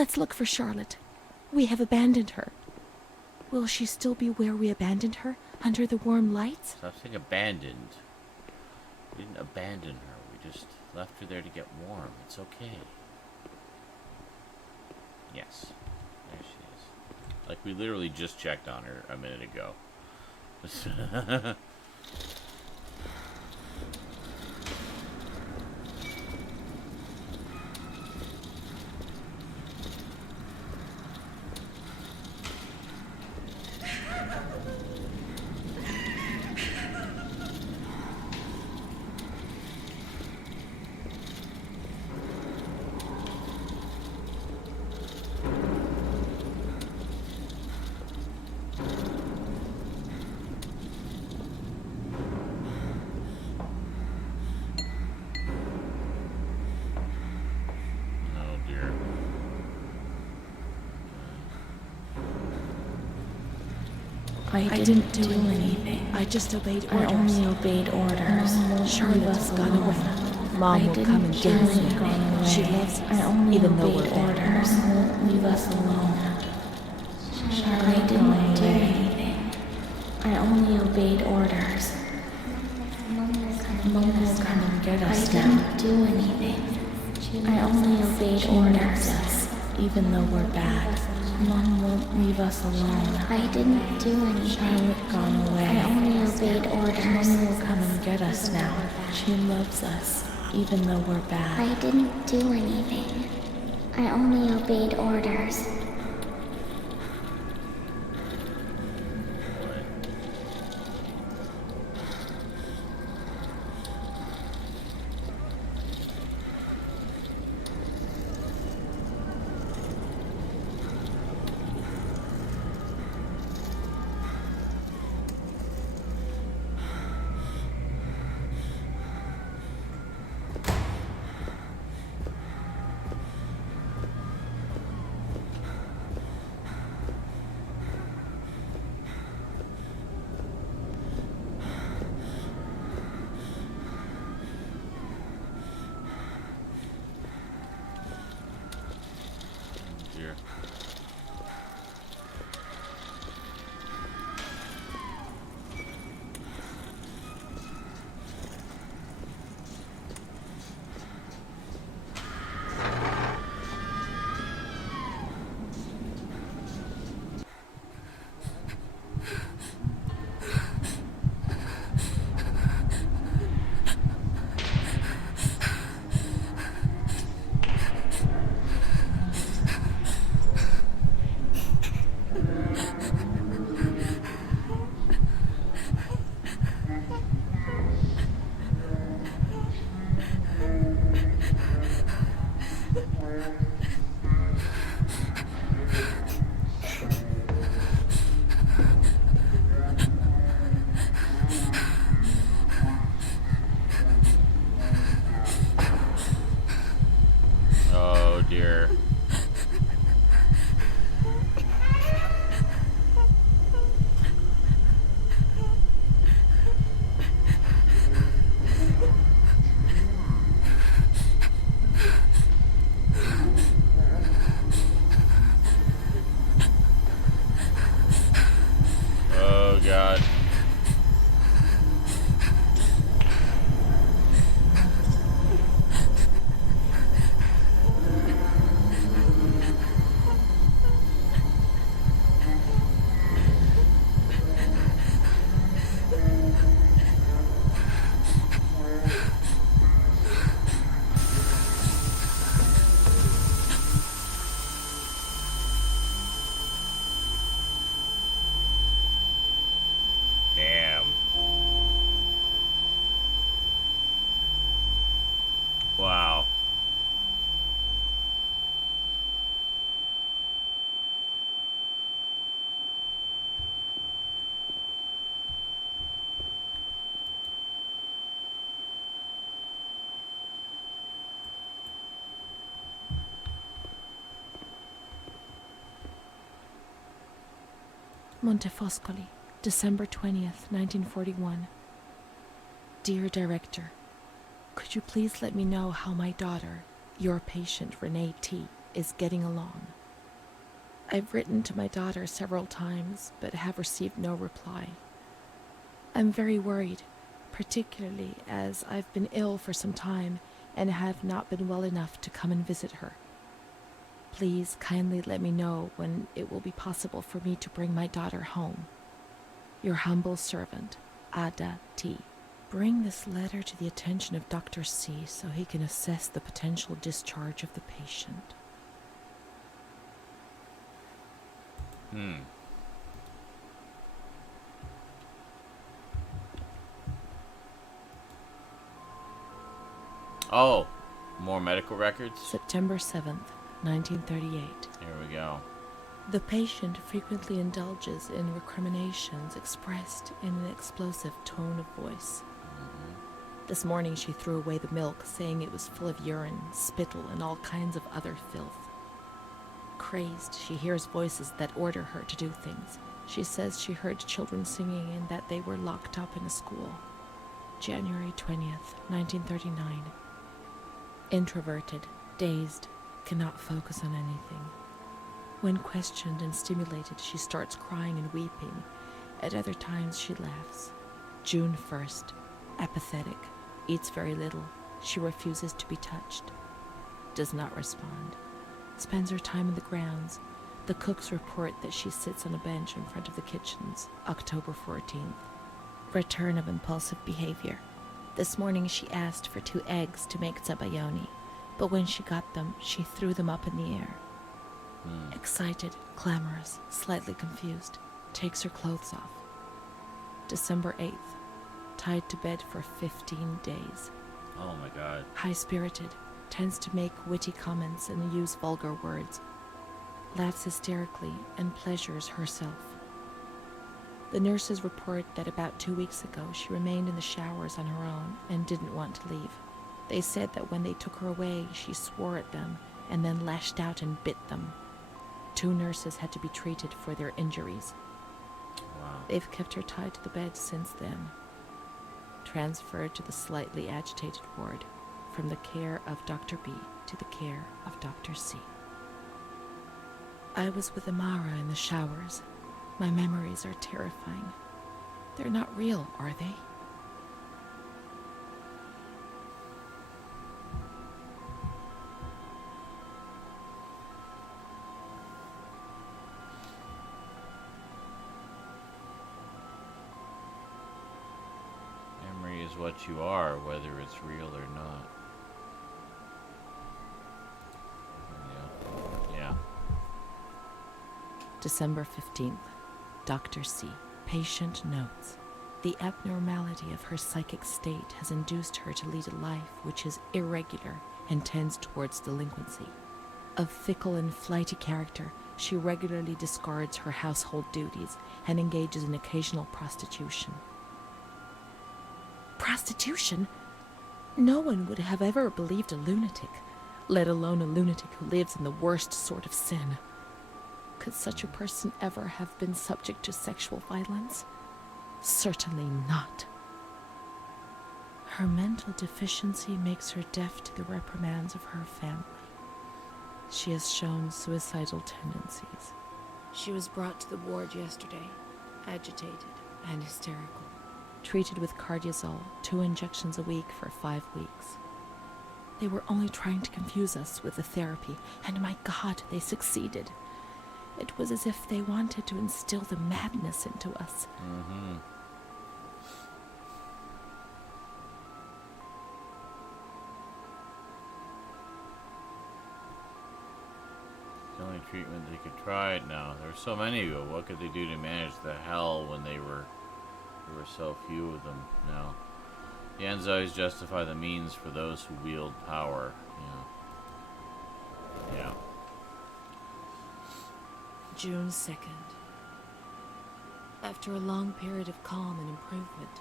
Let's look for Charlotte. We have abandoned her. Will she still be where we abandoned her, under the warm lights? Stop saying abandoned. We didn't abandon her. We just left her there to get warm. It's okay. Yes. There she is. Like, we literally just checked on her a minute ago. I didn't do anything. I just obeyed orders. I only obeyed orders. Charlotte has gone away. Mom will come and get us. She loves us, even though we're orders. Leave us alone. Charlotte didn't do anything. I only obeyed orders. Mom will come and get us now. I didn't do anything. I only obeyed orders. Even though we're bad. Mom won't leave us alone. I didn't do anything. Charlotte gone away. I only obeyed orders. Mom will come and get us now. She loves us, even though we're bad. I didn't do anything. I only obeyed orders. Wow. Montefoscoli, December 20th, 1941. Dear Director, could you please let me know how my daughter, your patient Renee T., is getting along. I've written to my daughter several times, but have received no reply. I'm very worried, particularly as I've been ill for some time and have not been well enough to come and visit her. Please kindly let me know when it will be possible for me to bring my daughter home. Your humble servant, Ada T. Bring this letter to the attention of Dr. C so he can assess the potential discharge of the patient. Oh, more medical records? September 7th, 1938. Here we go. The patient frequently indulges in recriminations expressed in an explosive tone of voice. This morning she threw away the milk, saying it was full of urine, spittle, and all kinds of other filth. Crazed, she hears voices that order her to do things. She says she heard children singing and that they were locked up in a school. January 20th, 1939. Introverted, dazed, cannot focus on anything. When questioned and stimulated, she starts crying and weeping. At other times, she laughs. June 1st. Apathetic. Eats very little. She refuses to be touched. Does not respond. Spends her time in the grounds. The cooks report that she sits on a bench in front of the kitchens. October 14th. Return of impulsive behavior. This morning she asked for 2 eggs to make zabayoni, but when she got them, she threw them up in the air. Excited, clamorous, slightly confused, takes her clothes off. December 8th. Tied to bed for 15 days. Oh my god. High-spirited, tends to make witty comments and use vulgar words. Laughs hysterically and pleasures herself. The nurses report that about 2 weeks ago she remained in the showers on her own and didn't want to leave. They said that when they took her away, she swore at them and then lashed out and bit them. 2 nurses had to be treated for their injuries. Wow. They've kept her tied to the bed since then. Transferred to the slightly agitated ward, from the care of Dr. B to the care of Dr. C. I was with Amara in the showers. My memories are terrifying. They're not real, are they? Memory is what you are, whether it's real or not. Yeah. December 15th. Dr. C. Patient notes. The abnormality of her psychic state has induced her to lead a life which is irregular and tends towards delinquency. Of fickle and flighty character, she regularly discards her household duties and engages in occasional prostitution. Prostitution? No one would have ever believed a lunatic, let alone a lunatic who lives in the worst sort of sin. Could such a person ever have been subject to sexual violence? Certainly not. Her mental deficiency makes her deaf to the reprimands of her family. She has shown suicidal tendencies. She was brought to the ward yesterday, agitated and hysterical. Treated with cardiazol, 2 injections a week for 5 weeks. They were only trying to confuse us with the therapy, and my God, they succeeded. It was as if they wanted to instill the madness into us. The only treatment they could try it now. There were so many of you. What could they do to manage the hell when there were so few of them now? The ends always justify the means for those who wield power. Yeah. June 2nd. After a long period of calm and improvement,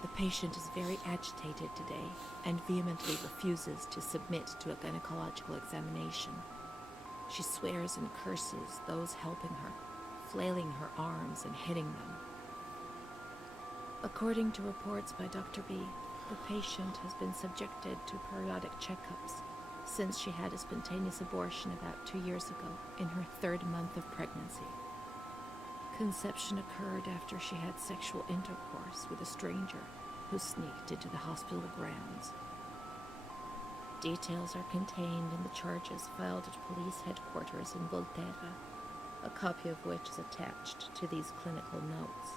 the patient is very agitated today and vehemently refuses to submit to a gynecological examination. She swears and curses those helping her, flailing her arms and hitting them. According to reports by Dr. B, the patient has been subjected to periodic checkups, since she had a spontaneous abortion about 2 years ago in her 3rd month of pregnancy. Conception occurred after she had sexual intercourse with a stranger who sneaked into the hospital grounds. Details are contained in the charges filed at police headquarters in Volterra, a copy of which is attached to these clinical notes.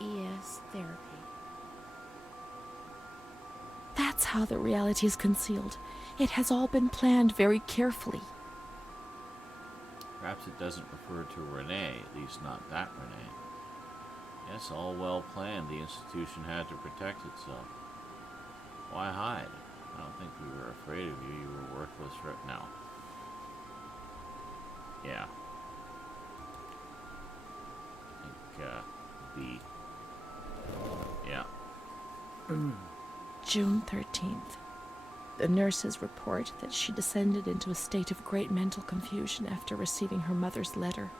ES therapy. That's how the reality is concealed. It has all been planned very carefully. Perhaps it doesn't refer to Renee, at least not that Renee. Yes, all well planned. The institution had to protect itself. Why hide? I don't think we were afraid of you. You were worthless right now. Yeah. I think, B. Yeah. June 13th. The nurses report that she descended into a state of great mental confusion after receiving her mother's letter.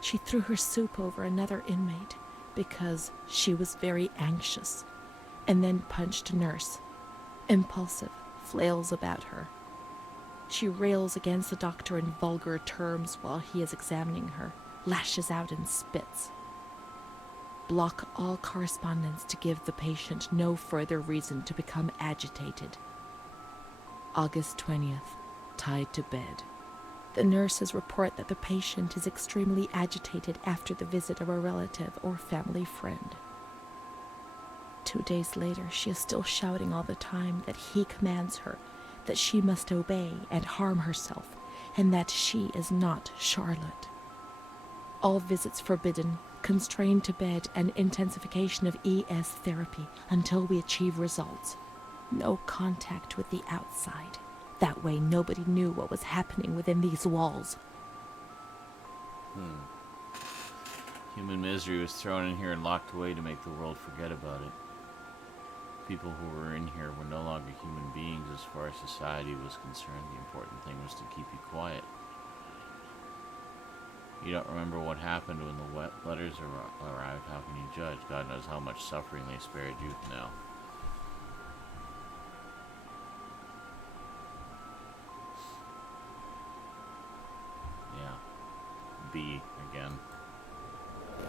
She threw her soup over another inmate because she was very anxious, and then punched a nurse. Impulsive, flails about her. She rails against the doctor in vulgar terms while he is examining her, lashes out and spits. Block all correspondence to give the patient no further reason to become agitated. August 20th, tied to bed. The nurses report that the patient is extremely agitated after the visit of a relative or family friend. 2 days later, she is still shouting all the time that he commands her, that she must obey and harm herself, and that she is not Charlotte. All visits forbidden, constrained to bed, and intensification of ES therapy until we achieve results. No contact with the outside. That way nobody knew what was happening within these walls. Human misery was thrown in here and locked away to make the world forget about it. People who were in here were no longer human beings as far as society was concerned. The important thing was to keep you quiet. You don't remember what happened when the wet letters arrived. How can you judge? God knows how much suffering they spared you now. Yeah. B again.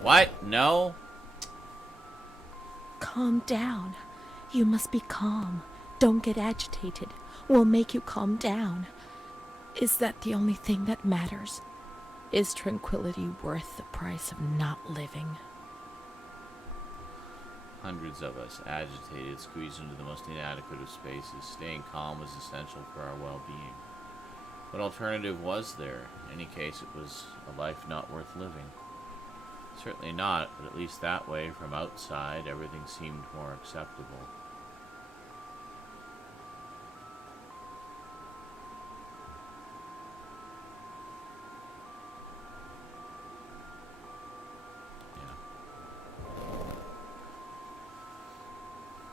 What? No? Calm down. You must be calm. Don't get agitated. We'll make you calm down. Is that the only thing that matters? Is tranquility worth the price of not living? Hundreds of us, agitated, squeezed into the most inadequate of spaces. Staying calm was essential for our well-being. What alternative was there? In any case, it was a life not worth living. Certainly not, but at least that way, from outside, everything seemed more acceptable.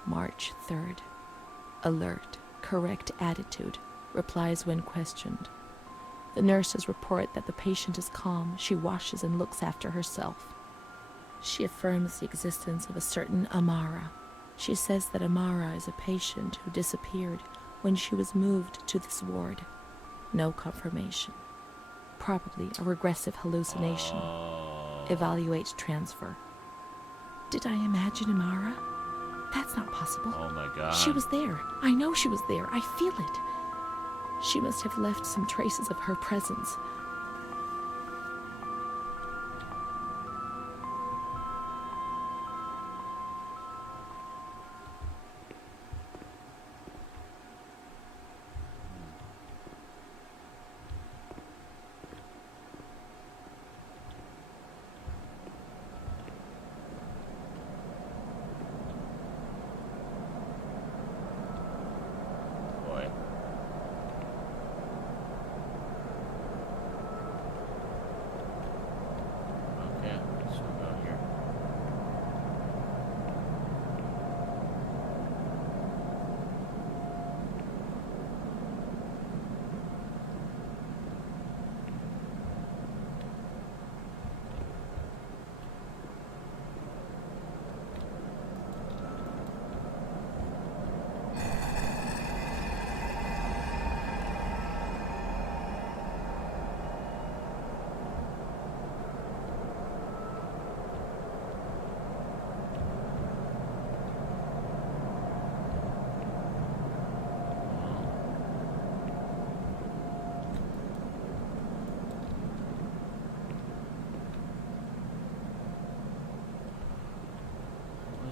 March 3rd. Alert, correct attitude, replies when questioned. The nurses report that the patient is calm. She washes and looks after herself. She affirms the existence of a certain Amara. She says that Amara is a patient who disappeared when she was moved to this ward. No confirmation. Probably a regressive hallucination. Evaluate transfer. Did I imagine Amara? That's not possible. Oh my God. She was there. I know she was there. I feel it. She must have left some traces of her presence.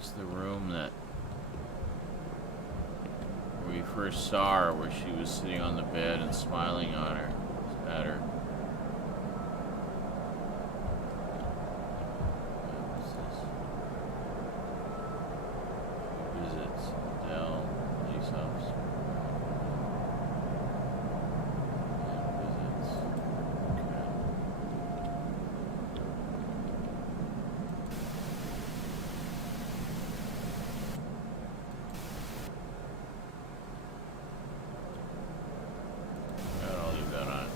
this the room that where we first saw her, where she was sitting on the bed and smiling on her, at her? What is this? Visits Dell, police officer. Visits. Okay. I'll leave that on.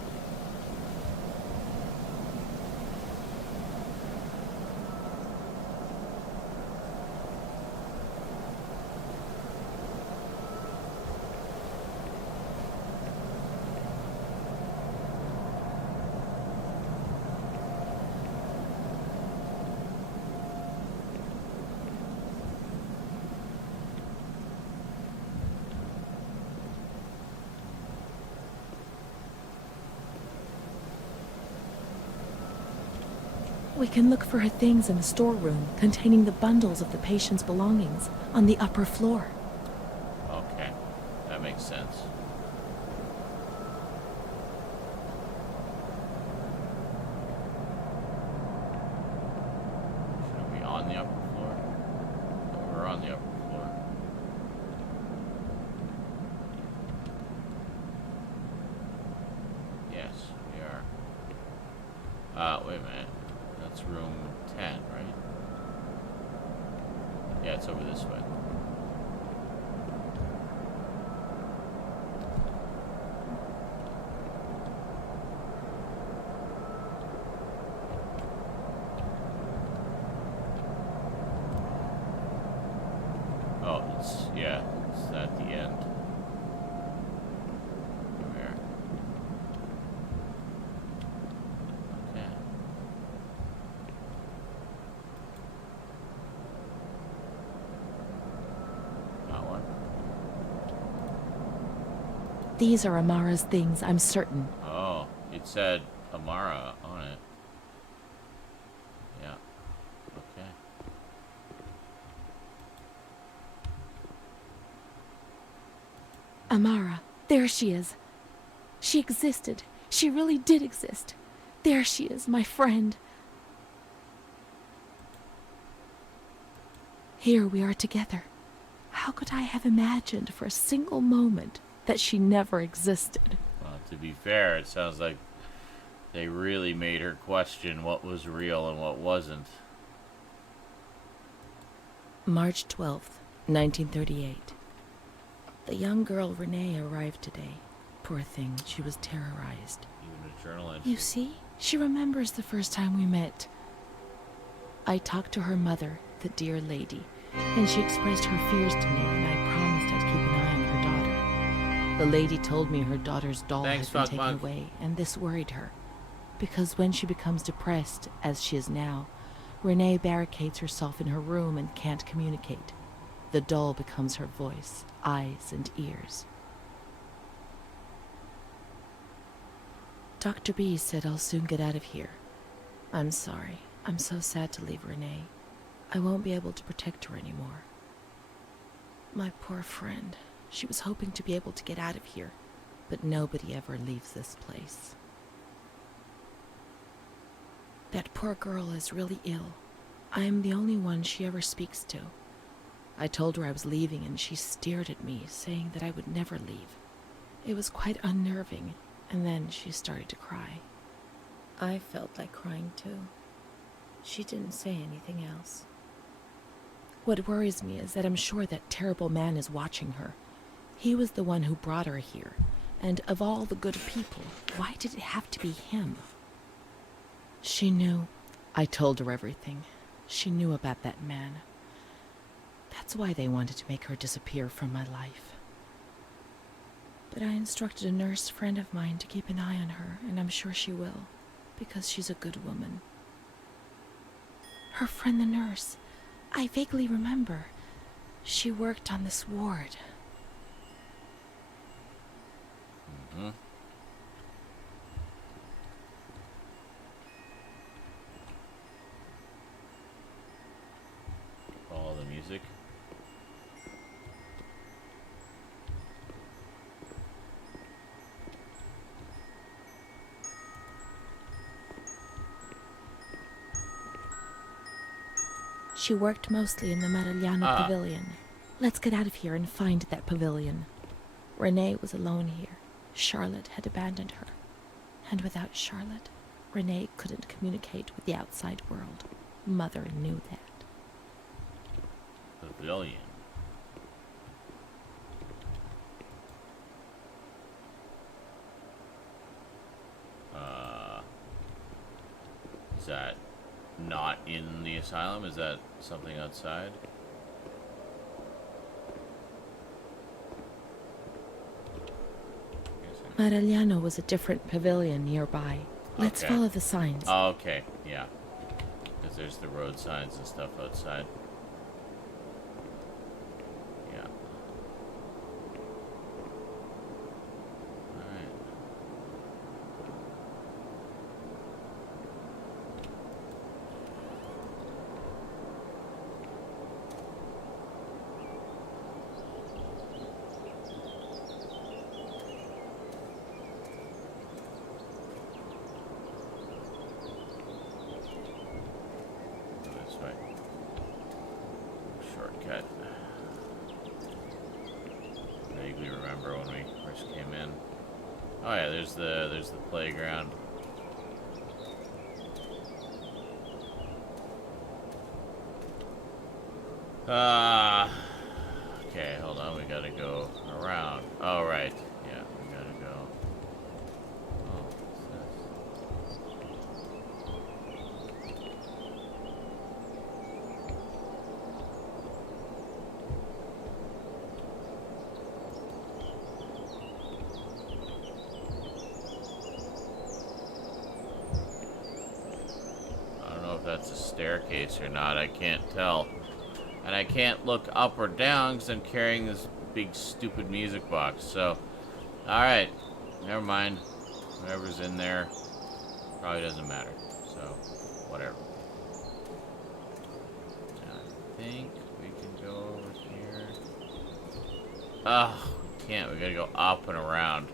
We can look for her things in the storeroom containing the bundles of the patient's belongings on the upper floor. Okay, that makes sense. Should we be on the upper floor? Oh, we're on the upper floor. Yes, we are. Wait a minute. That's room 10, right? Yeah, it's over this way. Oh, it's at the end. Where? Okay. Got one. These are Amara's things, I'm certain. Oh, it said Amara on it. Yeah. Okay. Amara, there she is. She existed. She really did exist. There she is, my friend. Here we are together. How could I have imagined for a single moment that she never existed? Well, to be fair, it sounds like they really made her question what was real and what wasn't. March 12th, 1938. The young girl Renee arrived today. Poor thing, she was terrorized. Even a journal entry. You see, she remembers the first time we met. I talked to her mother, the dear lady, and she expressed her fears to me, and I promised I'd keep an eye on her daughter. The lady told me her daughter's doll Thanks, had been fuck taken monk. away, and this worried her. Because when she becomes depressed, as she is now, Renee barricades herself in her room and can't communicate. The doll becomes her voice, eyes, and ears. Dr. B said I'll soon get out of here. I'm sorry. I'm so sad to leave Renee. I won't be able to protect her anymore. My poor friend. She was hoping to be able to get out of here, but nobody ever leaves this place. That poor girl is really ill. I am the only one she ever speaks to. I told her I was leaving and she stared at me, saying that I would never leave. It was quite unnerving, and then she started to cry. I felt like crying too. She didn't say anything else. What worries me is that I'm sure that terrible man is watching her. He was the one who brought her here, and of all the good people, why did it have to be him? She knew. I told her everything. She knew about that man. That's why they wanted to make her disappear from my life. But I instructed a nurse friend of mine to keep an eye on her, and I'm sure she will, because she's a good woman. Her friend the nurse, I vaguely remember. She worked on this ward. Mm-hmm. Follow the music. She worked mostly in the Marigliano pavilion. Let's get out of here and find that pavilion. Renee was alone here. Charlotte had abandoned her. And without Charlotte, Renee couldn't communicate with the outside world. Mother knew that. Pavilion. Is that not in the asylum? Is that something outside? Marigliano was a different pavilion nearby. Let's Okay. follow the signs. Oh, okay, yeah. Because there's the road signs and stuff outside. Yeah. Alright. This way. Shortcut. Vaguely remember when we first came in. Oh yeah, there's the playground. Okay, hold on, we gotta go around. Oh right, yeah, we gotta go. Oh, what's this? I don't know if that's a staircase or not, I can't tell. And I can't look up or down because I'm carrying this big stupid music box, so... Alright, never mind. Whatever's in there probably doesn't matter, so whatever. I think we can go over here. Ugh, we can't, we gotta go up and around.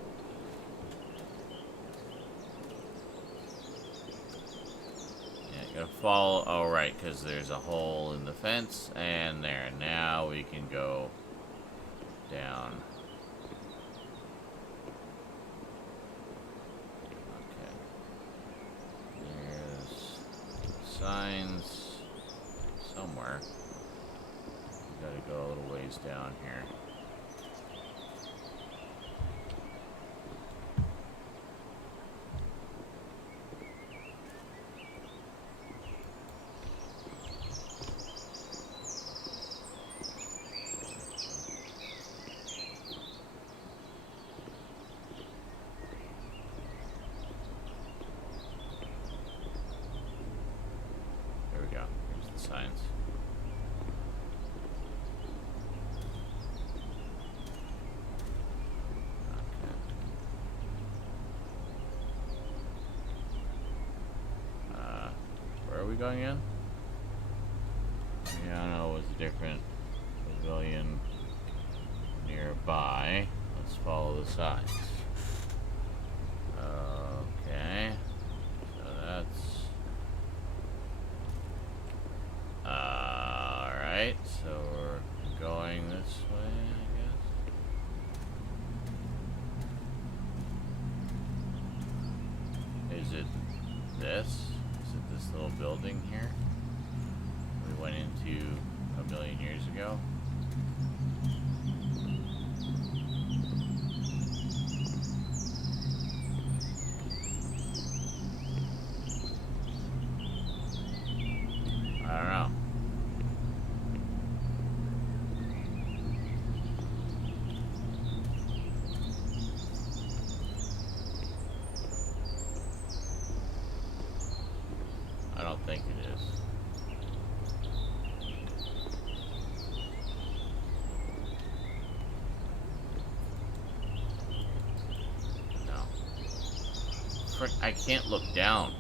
Gotta follow. Oh, right, because there's a hole in the fence, and there. Now we can go down. Okay. There's signs somewhere. We gotta go a little ways down here. Signs. Okay. Where are we going in? Piano was a different pavilion nearby. Let's follow the signs. Okay. So that's... Alright, so we're going this way, I guess. Is it this? Is it this little building here? We went into a million years ago? I don't know. I don't think it is. No. Frick, I can't look down.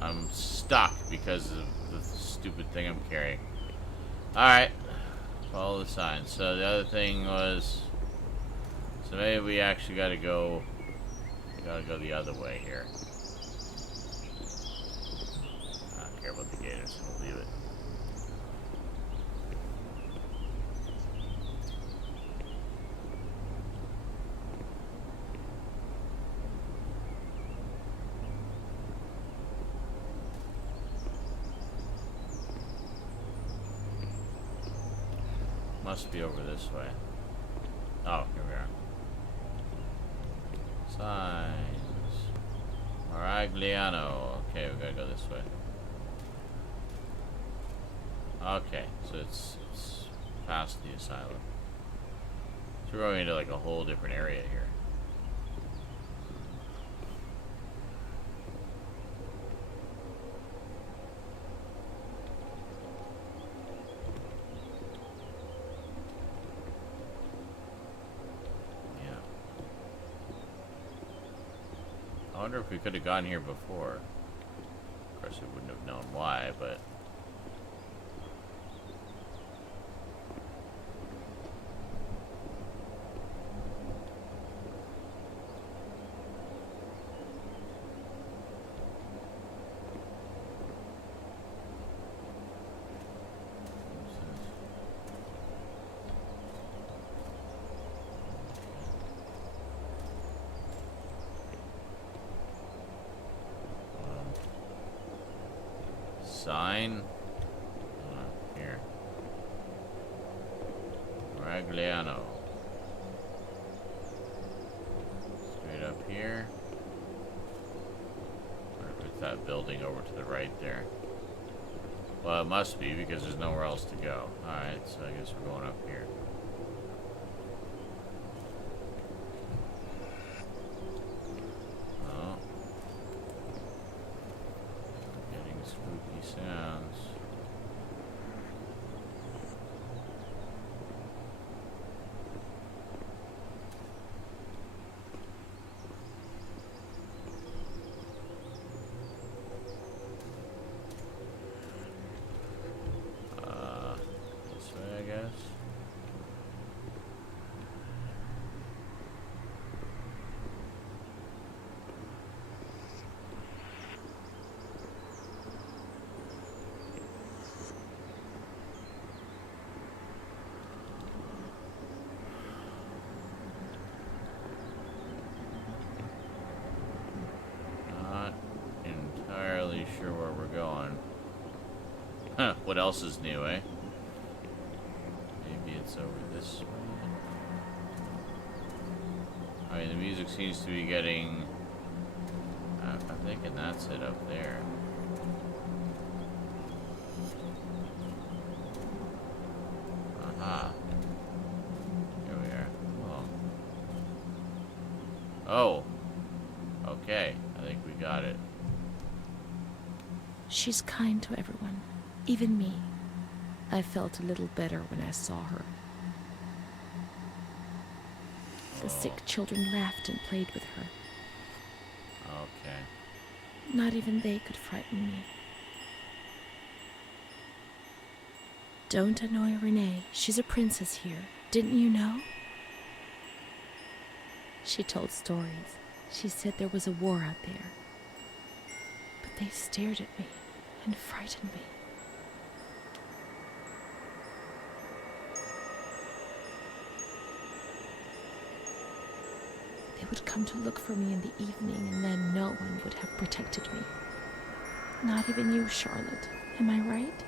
I'm stuck because of the stupid thing I'm carrying. Alright. Follow the sign. So the other thing was... So maybe we actually gotta go... We gotta go the other way here. I don't care about the gators. We'll leave it. must be over this way. Oh, here we are. Signs. Maragliano. Okay, we gotta go this way. Okay, so it's past the asylum. So we're going into like a whole different area here. I wonder if we could have gone here before. Of course, we wouldn't have known why, but... Sign. Here. Ragliano. Straight up here. Or if it's that building over to the right there. Well, it must be because there's nowhere else to go. Alright, so I guess we're going up here. Sounds. This way, I guess. Sure where we're going. Huh, what else is new, eh? Maybe it's over this way. I mean, the music seems to be getting... I'm thinking that's it up there. Aha. Here we are. Oh. Oh. Okay. I think we got it. She's kind to everyone, even me. I felt a little better when I saw her. The sick children laughed and played with her. Okay. Not even they could frighten me. Don't annoy Renee. She's a princess here. Didn't you know? She told stories. She said there was a war out there. But they stared at me and frightened me. They would come to look for me in the evening, and then no one would have protected me. Not even you, Charlotte. Am I right?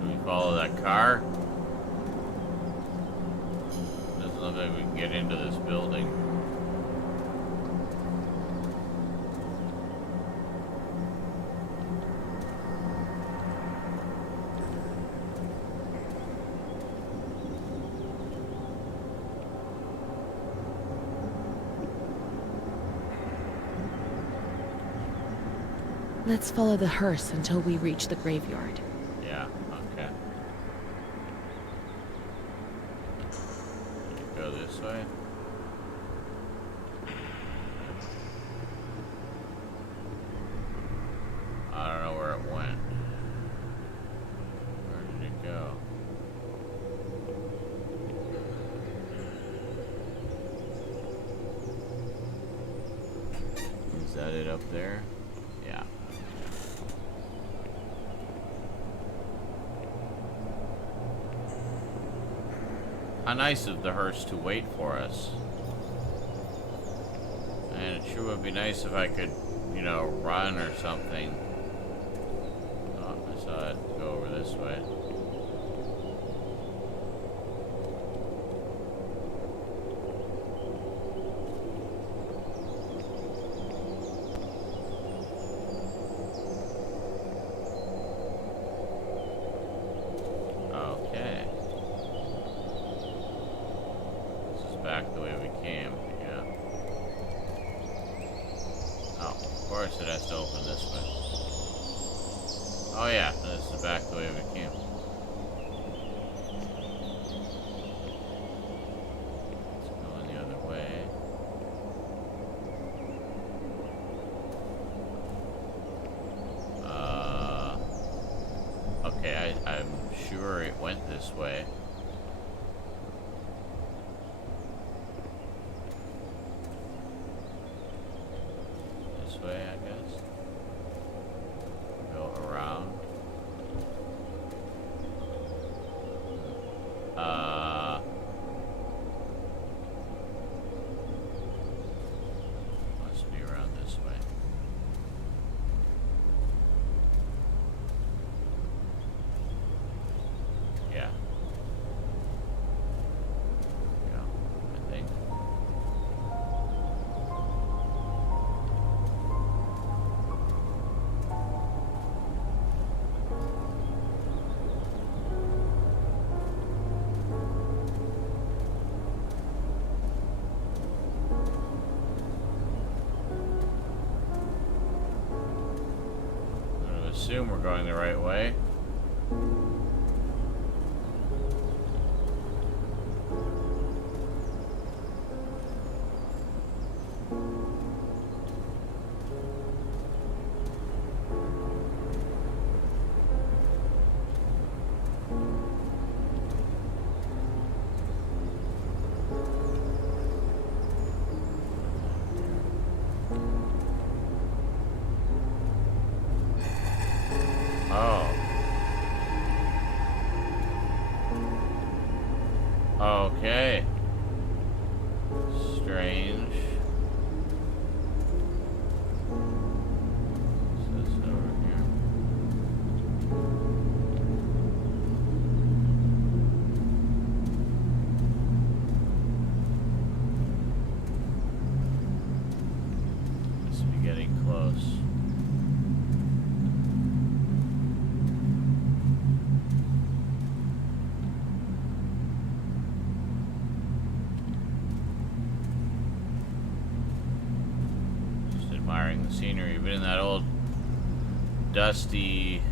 Do we follow that car? Doesn't look like we can get into this building. Let's follow the hearse until we reach the graveyard. Yeah, okay. Go this way. I don't know where it went. Where did it go? Is that it up there? Yeah. How nice of the hearse to wait for us. And it sure would be nice if I could, you know, run or something. Oh, I saw it go over this way. Okay. This is back the way we came, yeah. Oh, of course it has to open this way. Oh yeah, this is back the way we came. Let's go in the other way. Okay, I'm sure it went this way. This way, I guess. Go around. Must be around this way. Yeah. Yeah, I think. I'm gonna assume we're going the right way. Oh. Okay. Strange. What's this over here? Must be getting close. Just admiring the scenery, but in that old dusty.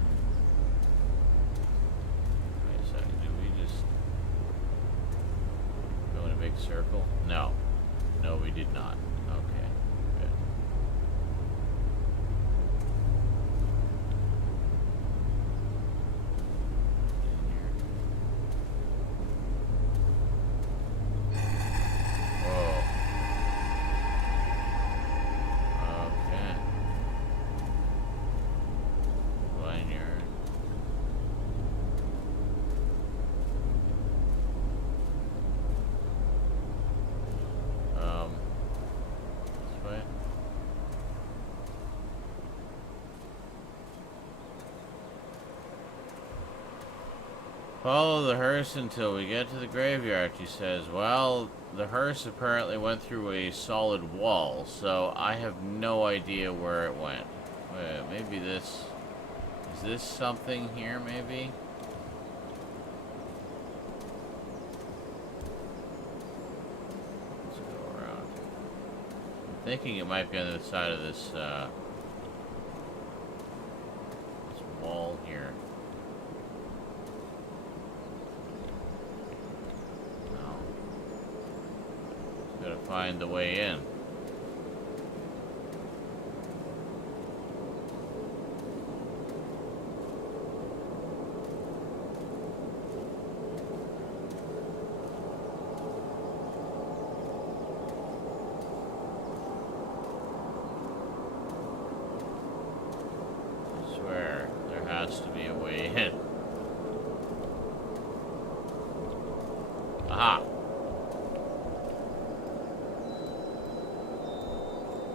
Wait a second, did we just go in a big circle? No. No, we did not. Okay, good. Whoa. Okay. Vineyard. This way. Follow the hearse until we get to the graveyard, she says. Well, the hearse apparently went through a solid wall, so I have no idea where it went. Wait, maybe this... Is this something here, maybe? Let's go around. I'm thinking it might be on the side of this, find the way in. I swear, there has to be a way in. Aha!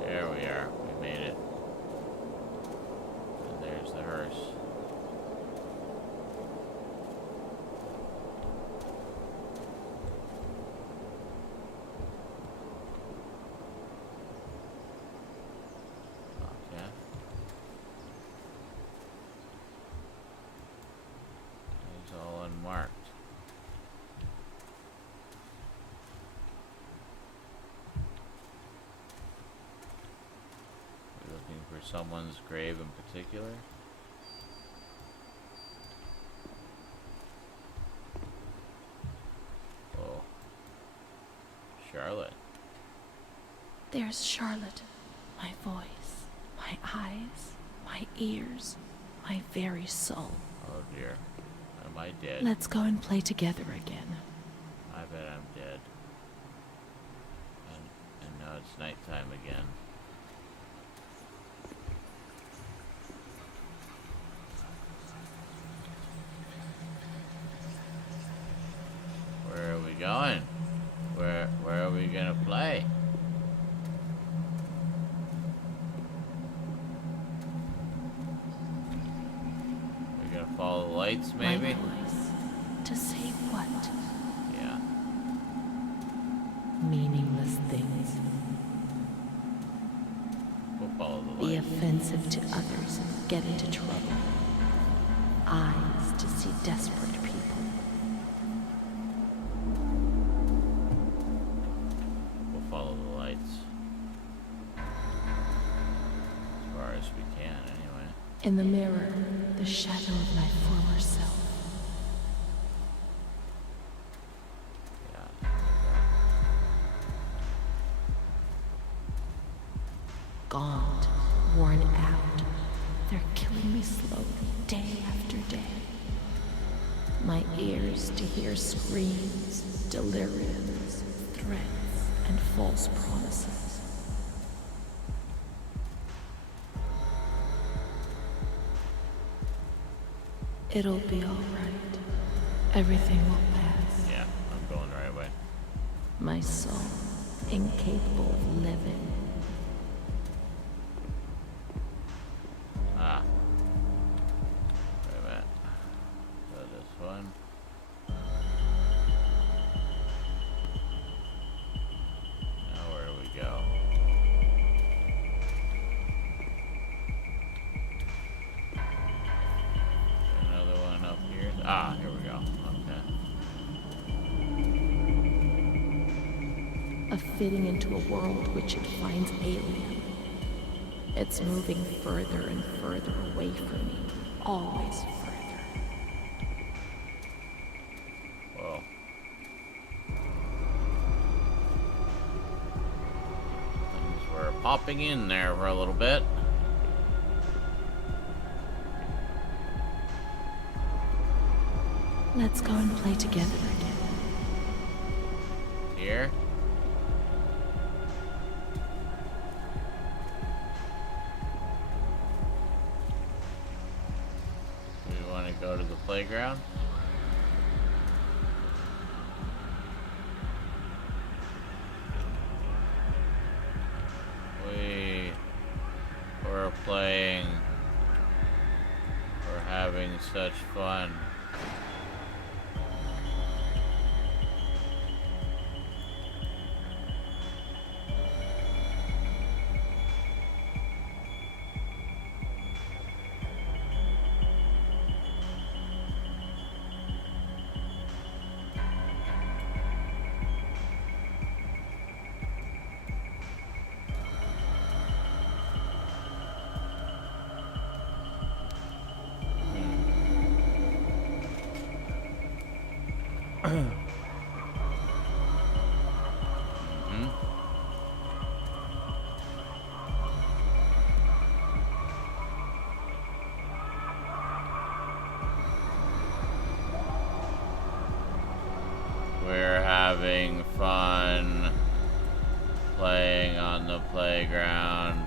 There we are. We made it. And there's the hearse. Okay. It's all unmarked. Looking for someone's grave in particular? Oh. Charlotte. There's Charlotte. My voice, my eyes, my ears, my very soul. Oh dear. Am I dead? Let's go and play together again. I bet I'm dead. And now it's nighttime again. Where are we going? Where are we gonna play? We're gonna follow the lights, maybe? My voice. To say what? Yeah. Meaningless things. We'll follow the Be lights. offensive to others and get into trouble. Eyes to see desperate people. We'll follow the lights. As far as we can, anyway. In the mirror, the shadow of my former self. Yeah. Gaunt, worn out. They're killing me slowly, day after day. My ears to hear screams, deliriums, threats, and false promises. It'll be all right. Everything will pass. Yeah, I'm going the right way. My soul, incapable of living. Ah. Wait a minute. So this one. Now where do we go? Another one up here. Ah, here we go. Okay. A fitting into a world which it finds alien. It's moving further and further away from me, always further. Whoa. Things were popping in there for a little bit. Let's go and play together again. Here. Do we want to go to the playground? We were playing. We're having such fun. having fun playing on the playground.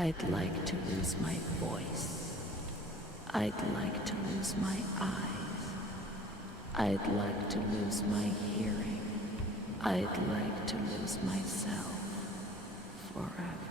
I'd like to lose my voice. I'd like to lose my eyes. I'd like to lose my hearing. I'd like to lose myself forever.